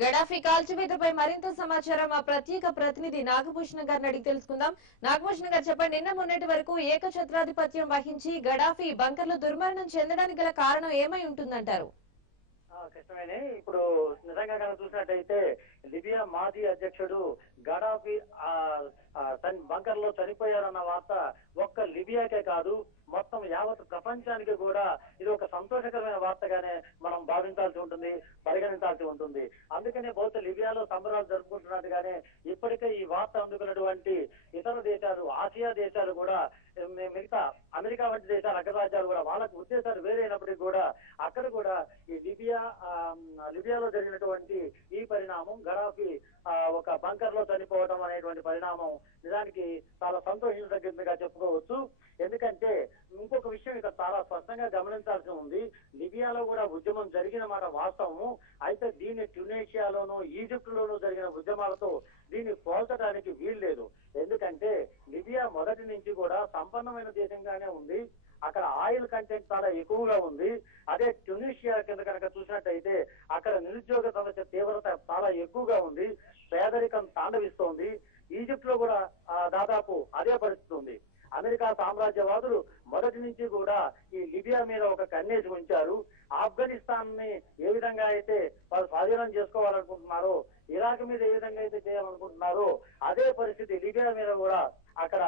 Gaddafi కాల్చివేతపై మరింత సమాచారం మా ప్రత్యేక ప్రతినిధి నాగభూషణ గారిని అడిగి తెలుసుకుందాం. నాగభూషణ గారు చెప్పండి, నిన్న మొన్నటి వరకు ఏకఛత్రాధిపత్యం వహించి గడాఫీ బంకర్లో దుర్మరణం చెందడానికి గల కారణం ఏమై ఉంటుందంటారు? కృష్ణవేణి, ఇప్పుడు నిజంగా కనుక చూసినట్టయితే లిబియా మాజీ అధ్యక్షుడు గడాఫీ బంకర్ లో చనిపోయారన్న వార్త ఒక్క లిబియాకే కాదు, మొత్తం యావత్ ప్రపంచానికి కూడా ఇది ఒక సంతోషకరమైన వార్తగానే మనం భావించాల్సి ఉంటుంది, పరిగణించాల్సి ఉంటుంది. అందుకనే బహుశా లిబియాలో సంబరాలు జరుపుకుంటున్నట్టుగానే ఇప్పటికే ఈ వార్త అందుకున్నటువంటి ఇతర దేశాలు, ఆసియా దేశాలు కూడా, మిగతా అమెరికా వంటి దేశాలు, అగ్రరాజ్యాలు కూడా వాళ్ళకు ఉద్దేశాలు వేరైనప్పటికీ కూడా అక్కడ కూడా ఈ లిబియాలో జరిగినటువంటి ఈ పరిణామం, గడాఫీ ఒక బంకర్ లో చనిపోవడం అనేటువంటి పరిణామం నిజానికి చాలా సంతోషించదగ్గదిగా చెప్పుకోవచ్చు. ఎందుకంటే ఇంకొక విషయం ఇక్కడ చాలా స్పష్టంగా గమనించాల్సి ఉంది. లిబియాలో కూడా ఉద్యమం జరిగిన మాట వాస్తవము. అయితే దీన్ని ట్యునీషియాలోనూ, ఈజిప్టులోనూ జరిగిన ఉద్యమాలతో దీన్ని పోల్చడానికి వీల్లేదు. ఎందుకంటే లిబియా మొదటి నుంచి కూడా సంపన్నమైన దేశంగానే ఉంది. అక్కడ ఆయిల్ కంటెంట్ చాలా ఎక్కువగా ఉంది. అదే ట్యునీషియా కింద కనుక చూసినట్టయితే అక్కడ నిరుద్యోగ సమస్య తీవ్రత చాలా ఎక్కువగా ఉంది, పేదరికం తాండవిస్తోంది. ఈజిప్ట్ లో కూడా దాదాపు అదే పరిస్థితి ఉంది. అమెరికా సామ్రాజ్యవాదులు మొదటి నుంచి కూడా ఈ లిబియా మీద ఒక కన్నేసి ఉంచారు. ఆఫ్ఘనిస్తాన్ ని ఏ విధంగా అయితే వాళ్ళు స్వాధీనం చేసుకోవాలనుకుంటున్నారో, ఇరాక్ మీద ఏ విధంగా అయితే చేయాలనుకుంటున్నారో అదే పరిస్థితి లిబియా మీద కూడా అక్కడ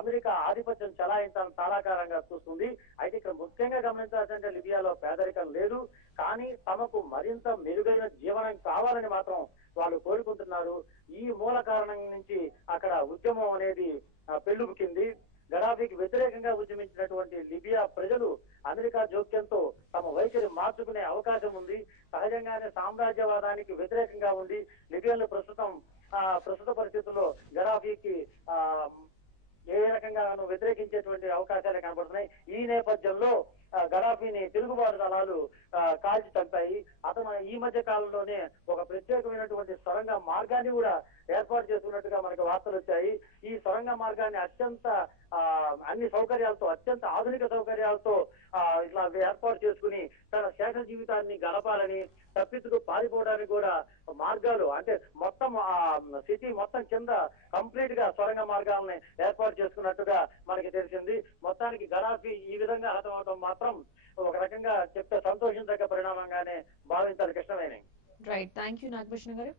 అమెరికా ఆధిపత్యం చలాయించాలని తారాకారంగా చూస్తుంది. అయితే ఇక్కడ ముఖ్యంగా గమనించాల్సింటే లిబియాలో పేదరికం లేదు, కానీ తమకు మరింత మెరుగైన జీవనం కావాలని మాత్రం వాళ్ళు కోరుకుంటున్నారు. ఈ మూల కారణం నుంచి అక్కడ ఉద్యమం అనేది పెళ్లుబుకింది. గడాఫీకి వ్యతిరేకంగా ఉద్యమించినటువంటి లిబియా ప్రజలు అమెరికా జోక్యంతో తమ వైఖరి మార్చుకునే అవకాశం ఉంది. సహజంగానే సామ్రాజ్యవాదానికి వ్యతిరేకంగా ఉండి లిబియాలో ప్రస్తుత పరిస్థితుల్లో గడాఫీకి ఏ రకంగా వ్యతిరేకించేటువంటి అవకాశాలు కనబడుతున్నాయి. ఈ నేపథ్యంలో గడాఫీని తిరుగుబాటు దళాలు కాల్చి చంపాయి. అతను ఈ మధ్య కాలంలోనే ఒక ప్రత్యేకమైనటువంటి సొరంగ మార్గాన్ని కూడా ఏర్పాటు చేసుకున్నట్టుగా మనకు వార్తలు వచ్చాయి. ఈ సొరంగ మార్గాన్ని అన్ని సౌకర్యాలతో, అత్యంత ఆధునిక సౌకర్యాలతో ఇట్లా ఏర్పాటు చేసుకుని తన శేష జీవితాన్ని గడపాలని, తప్పితుకు పారిపోవడానికి కూడా మార్గాలు, అంటే మొత్తం సిటీ మొత్తం కింద కంప్లీట్ గా సొరంగ మార్గాలని ఏర్పాటు చేసుకున్నట్టుగా మనకి తెలిసింది. మొత్తానికి గడాఫీ ఈ విధంగా హతమవడం మాత్రం ఒక రకంగా చెప్తే సంతోషించదగ్గ పరిణామంగానే భావించాలి. Krishnaveni. Right, thank you Nagabhushana గారు.